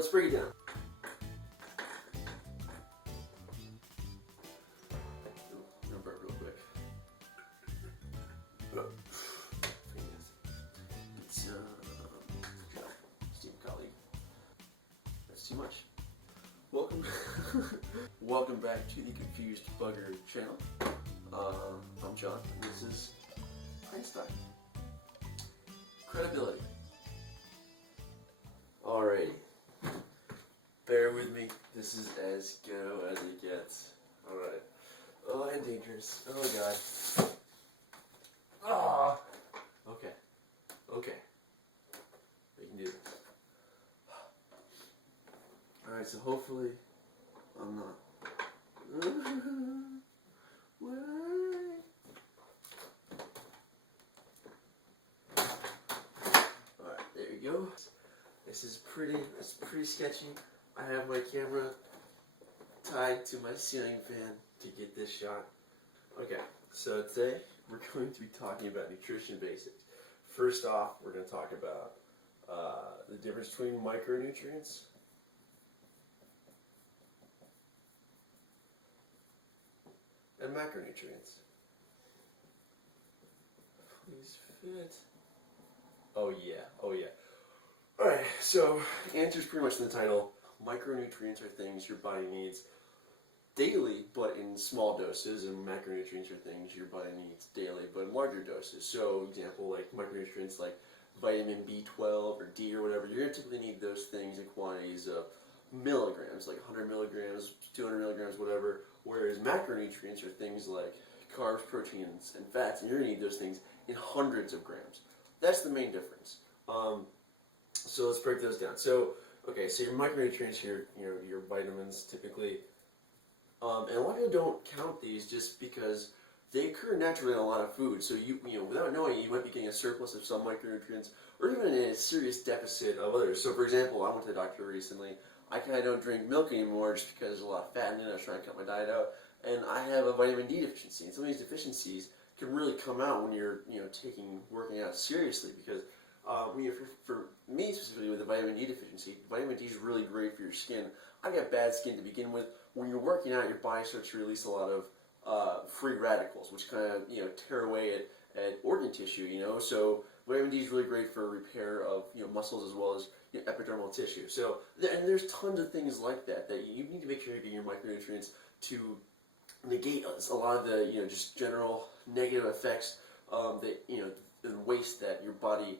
let's break it down. I'm gonna burp real quick. It's Steve colleague. That's too much. Welcome back to the Confused Bugger channel. I'm John, and this is Einstein. Credibility. Alrighty. Bear with me. This is as ghetto as it gets. Alright. Oh, and dangerous. Oh god. Ah. Okay. Okay. We can do this. Alright, so hopefully I'm not. Alright, there you go. This is pretty sketchy. I have my camera tied to my ceiling fan to get this shot. Okay, so today we're going to be talking about nutrition basics. First off, we're going to talk about the difference between micronutrients and macronutrients. Please fit. Oh yeah, oh yeah. Alright, so the answer is pretty much in the title. Micronutrients are things your body needs daily, but in small doses, and macronutrients are things your body needs daily, but in larger doses. So, example, like micronutrients like vitamin B12 or D or whatever, you're going to typically need those things in quantities of milligrams, like 100 milligrams, 200 milligrams, whatever, whereas macronutrients are things like carbs, proteins, and fats, and you're going to need those things in hundreds of grams. That's the main difference. So let's break those down. So, okay, so your micronutrients, your vitamins typically, and a lot of people don't count these just because they occur naturally in a lot of food. So you without knowing, you might be getting a surplus of some micronutrients, or even a serious deficit of others. So, for example, I went to the doctor recently. I kind of don't drink milk anymore just because there's a lot of fat in it. I was trying to cut my diet out, and I have a vitamin D deficiency. And some of these deficiencies can really come out when you're working out seriously, because for me specifically with the vitamin D deficiency, vitamin D is really great for your skin. I got bad skin to begin with. When you're working out, your body starts to release a lot of free radicals, which kind of tear away at organ tissue. So vitamin D is really great for repair of muscles as well as epidermal tissue. So and there's tons of things like that you need to make sure you're getting your micronutrients to negate a lot of the just general negative effects the waste that your body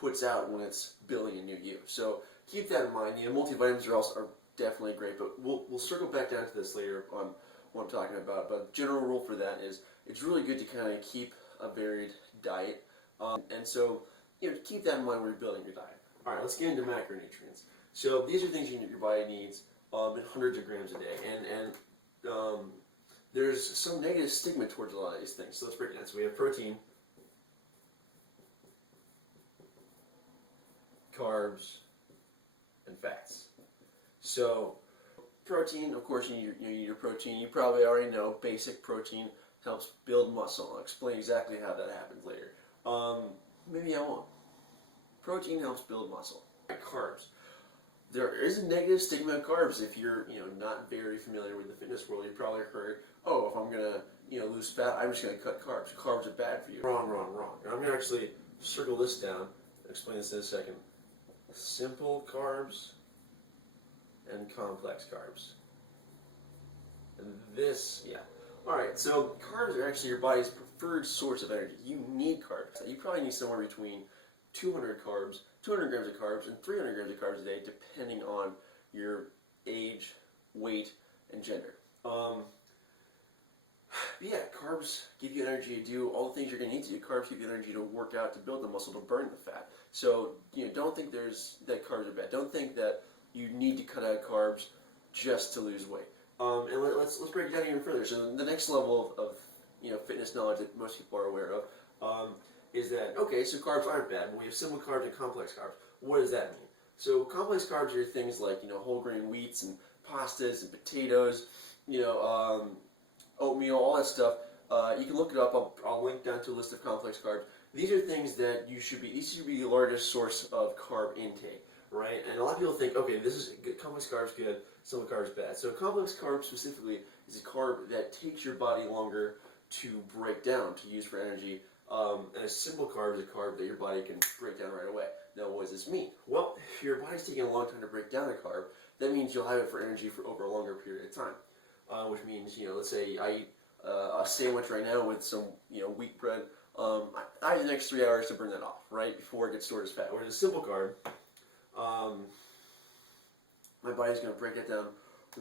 puts out when it's building a new you. So keep that in mind. Multivitamins are definitely great, but we'll circle back down to this later on what I'm talking about. But general rule for that is it's really good to kind of keep a varied diet, and so keep that in mind when you're building your diet. All right, let's get into macronutrients. So these are things your body needs in hundreds of grams a day, and there's some negative stigma towards a lot of these things. So let's break it down. So we have protein, carbs, and fats. So protein, of course, you need your protein. You probably already know basic protein helps build muscle. I'll explain exactly how that happens later. Maybe I won't. Protein helps build muscle. Carbs. There is a negative stigma of carbs. If you're not very familiar with the fitness world, you've probably heard, oh, if I'm gonna lose fat, I'm just gonna cut carbs. Carbs are bad for you. Wrong, wrong, wrong. And I'm gonna actually circle this down and explain this in a second. Simple carbs and complex carbs. And this, yeah. Alright, so carbs are actually your body's preferred source of energy. You need carbs. You probably need somewhere between 200 grams of carbs, and 300 grams of carbs a day, depending on your age, weight, and gender. Yeah, carbs give you energy to do all the things you're going to need to do. Carbs give you energy to work out, to build the muscle, to burn the fat. So, don't think that carbs are bad. Don't think that you need to cut out carbs just to lose weight. And let's break it down even further. So the next level of fitness knowledge that most people are aware of is that, okay, so carbs aren't bad, but we have simple carbs and complex carbs. What does that mean? So complex carbs are things like whole grain wheats and pastas and potatoes, oatmeal, all that stuff. You can look it up. I'll link down to a list of complex carbs. These are things that these should be the largest source of carb intake. right? And a lot of people think, okay, this is good, complex carbs good, simple carbs bad. So complex carbs specifically is a carb that takes your body longer to break down, to use for energy. And a simple carb is a carb that your body can break down right away. Now, what does this mean? Well, if your body's taking a long time to break down a carb, that means you'll have it for energy for over a longer period of time. Which means, let's say I eat a sandwich right now with some, wheat bread. I have the next 3 hours to burn that off, right, before it gets stored as fat. Whereas a simple carb, my body's going to break it down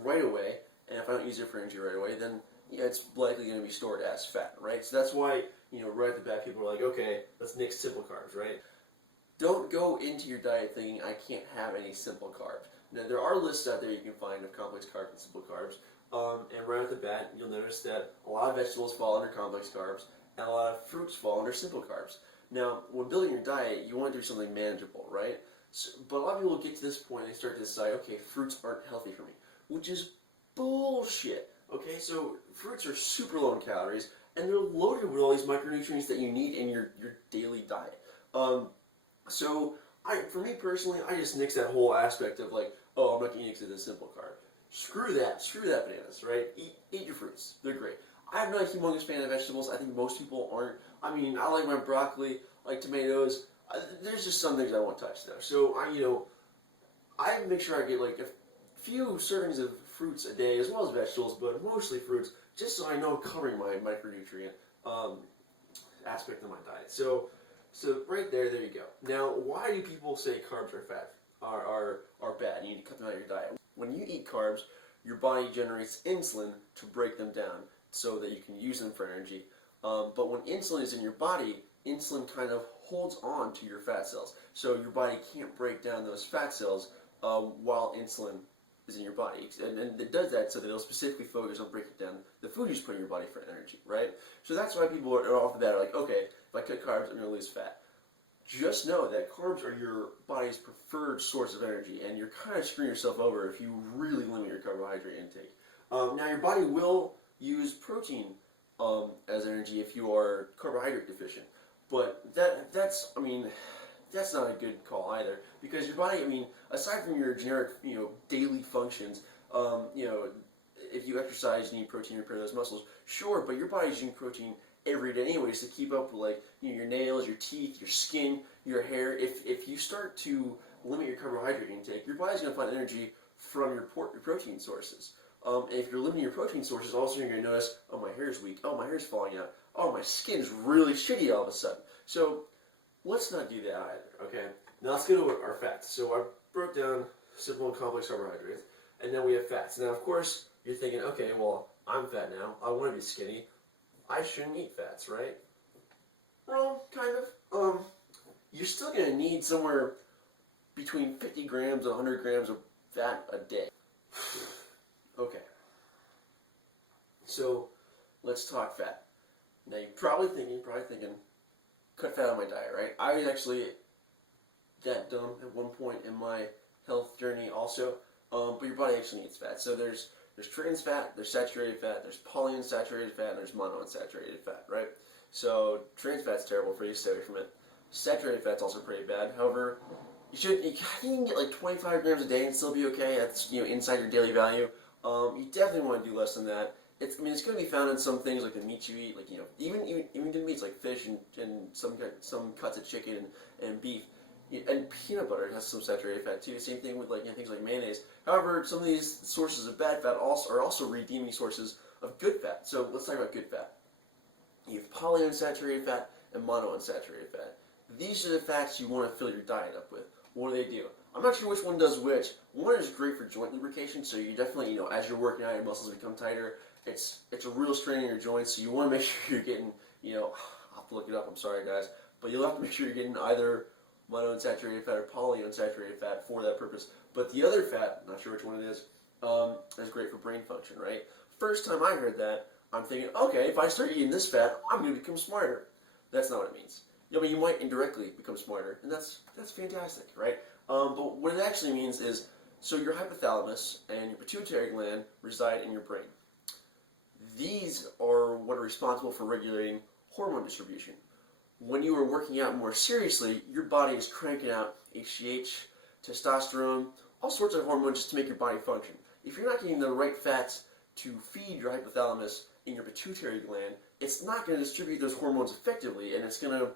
right away, and if I don't use it for energy right away, then it's likely going to be stored as fat, right? So that's why, right at the bat, people are like, okay, let's nix simple carbs, right? Don't go into your diet thinking I can't have any simple carbs. Now, there are lists out there you can find of complex carbs and simple carbs, and right at the bat, you'll notice that a lot of vegetables fall under complex carbs, and a lot of fruits fall under simple carbs. Now, when building your diet, you want to do something manageable, right? So, but a lot of people get to this point and they start to decide, okay, fruits aren't healthy for me, which is bullshit. Okay, so fruits are super low in calories, and they're loaded with all these micronutrients that you need in your daily diet. So for me personally, I just nix that whole aspect of like, oh, I'm not going to nix it as a simple carb. Screw that bananas, right? Eat your fruits, they're great. I'm not a humongous fan of vegetables. I think most people aren't. I mean, I like my broccoli, I like tomatoes. There's just some things I won't touch though. So I make sure I get like a few servings of fruits a day as well as vegetables, but mostly fruits, just so I know I'm covering my micronutrient aspect of my diet. So right there you go. Now, why do people say carbs are bad? You need to cut them out of your diet. When you eat carbs, your body generates insulin to break them down so that you can use them for energy. But when insulin is in your body, insulin kind of holds on to your fat cells. So your body can't break down those fat cells while insulin is in your body. And it does that so that it'll specifically focus on breaking down the food you put in your body for energy, right? So that's why people are off the bat are like, okay, if I cut carbs, I'm going to lose fat. Just know that carbs are your body's preferred source of energy, and you're kind of screwing yourself over if you really limit your carbohydrate intake. Now, your body will use protein as energy if you are carbohydrate deficient, but that's not a good call either, because your body, aside from your generic, daily functions, if you exercise, you need protein to repair those muscles, sure, but your body's using protein every day anyways to keep up with your nails, your teeth, your skin, your hair. If you start to limit your carbohydrate intake, your body's going to find energy from your protein sources. And if you're limiting your protein sources, all of a sudden you're going to notice, oh, my hair's weak, oh, my hair's falling out, oh, my skin's really shitty all of a sudden. So let's not do that either, okay? Now let's go to our fats. So I broke down simple and complex carbohydrates, and then we have fats. Now, of course, you're thinking, okay, well, I'm fat now, I want to be skinny, I shouldn't eat fats, right? Well, kind of. You're still going to need somewhere between 50 grams and 100 grams of fat a day. Okay. So, let's talk fat. Now, you're probably thinking, cut fat out of my diet, right? I was actually that dumb at one point in my health journey also, but your body actually needs fat. So there's trans fat, there's saturated fat, there's polyunsaturated fat, and there's monounsaturated fat, right? So trans fat's terrible for you, stay away from it. Saturated fat's also pretty bad. However, you can get like 25 grams a day and still be okay. That's inside your daily value. You definitely want to do less than that. It's going to be found in some things like the meat you eat, like even good meats like fish and some cuts of chicken and beef. And peanut butter has some saturated fat too. Same thing with things like mayonnaise. However, some of these sources of bad fat are also redeeming sources of good fat. So let's talk about good fat. You have polyunsaturated fat and monounsaturated fat. These are the fats you want to fill your diet up with. What do? I'm not sure which one does which. One is great for joint lubrication, so you definitely, as you're working out, your muscles become tighter. It's a real strain in your joints, so you want to make sure you're getting, I'll have to look it up, I'm sorry guys, but you'll have to make sure you're getting either monounsaturated fat or polyunsaturated fat for that purpose. But the other fat, not sure which one it is great for brain function, right? First time I heard that, I'm thinking, okay, if I start eating this fat, I'm going to become smarter. That's not what it means. You might indirectly become smarter, and that's fantastic, right? But what it actually means is, so your hypothalamus and your pituitary gland reside in your brain. These are what are responsible for regulating hormone distribution. When you are working out more seriously, your body is cranking out HGH, testosterone, all sorts of hormones just to make your body function. If you're not getting the right fats to feed your hypothalamus and your pituitary gland, it's not going to distribute those hormones effectively, and it's going to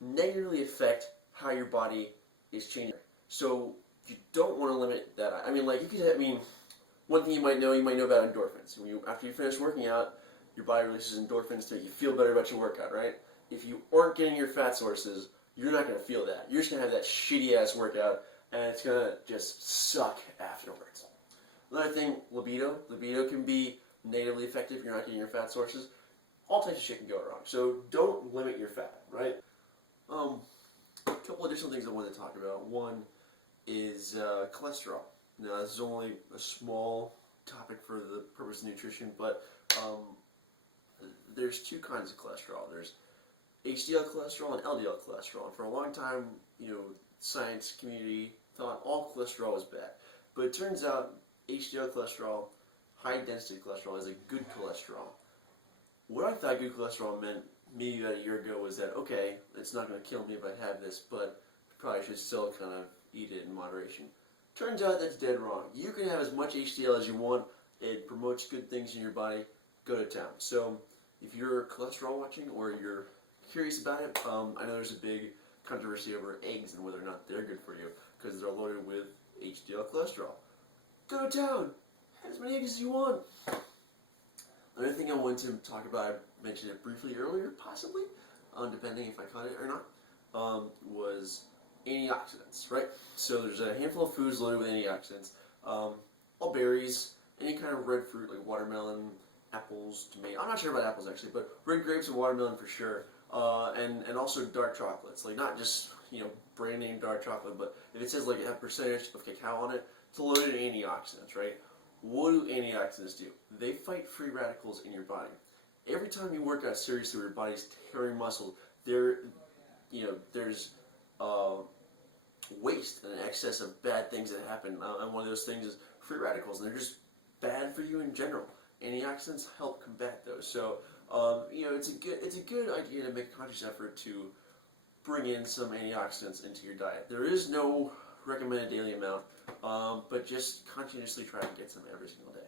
negatively affect how your body is changing. So you don't want to limit that. I mean, like, you could have, one thing you might know about endorphins. After you finish working out, your body releases endorphins to make you feel better about your workout, right? If you aren't getting your fat sources, you're not going to feel that. You're just going to have that shitty-ass workout, and it's going to just suck afterwards. Another thing, libido. Libido can be negatively affected if you're not getting your fat sources. All types of shit can go wrong. So don't limit your fat, right? A couple additional things I wanted to talk about. One is cholesterol. Now, this is only a small topic for the purpose of nutrition, but there's two kinds of cholesterol. There's HDL cholesterol and LDL cholesterol. And for a long time, science community thought all cholesterol was bad. But it turns out HDL cholesterol, high density cholesterol, is a good cholesterol. What I thought good cholesterol meant maybe about a year ago was that, okay, it's not going to kill me if I have this, but I probably should still kind of eat it in moderation. Turns out that's dead wrong. You can have as much HDL as you want. It promotes good things in your body. Go to town. So if you're cholesterol watching or you're curious about it, I know there's a big controversy over eggs and whether or not they're good for you because they're loaded with HDL cholesterol. Go to town. Have as many eggs as you want. Another thing I wanted to talk about, I mentioned it briefly earlier, possibly, depending if I caught it or not, was antioxidants, right? So there's a handful of foods loaded with antioxidants. All berries, any kind of red fruit like watermelon, apples, tomato. I'm not sure about apples actually, but red grapes and watermelon for sure. And also dark chocolates, like not just brand name dark chocolate, but if it says like a percentage of cacao on it, it's loaded in antioxidants, right? What do antioxidants do? They fight free radicals in your body. Every time you work out seriously, your body's tearing muscle. There's waste and excess of bad things that happen, and one of those things is free radicals, and they're just bad for you in general. Antioxidants help combat those. So it's a good idea to make a conscious effort to bring in some antioxidants into your diet. There is no recommended daily amount, but just conscientiously try to get some every single day.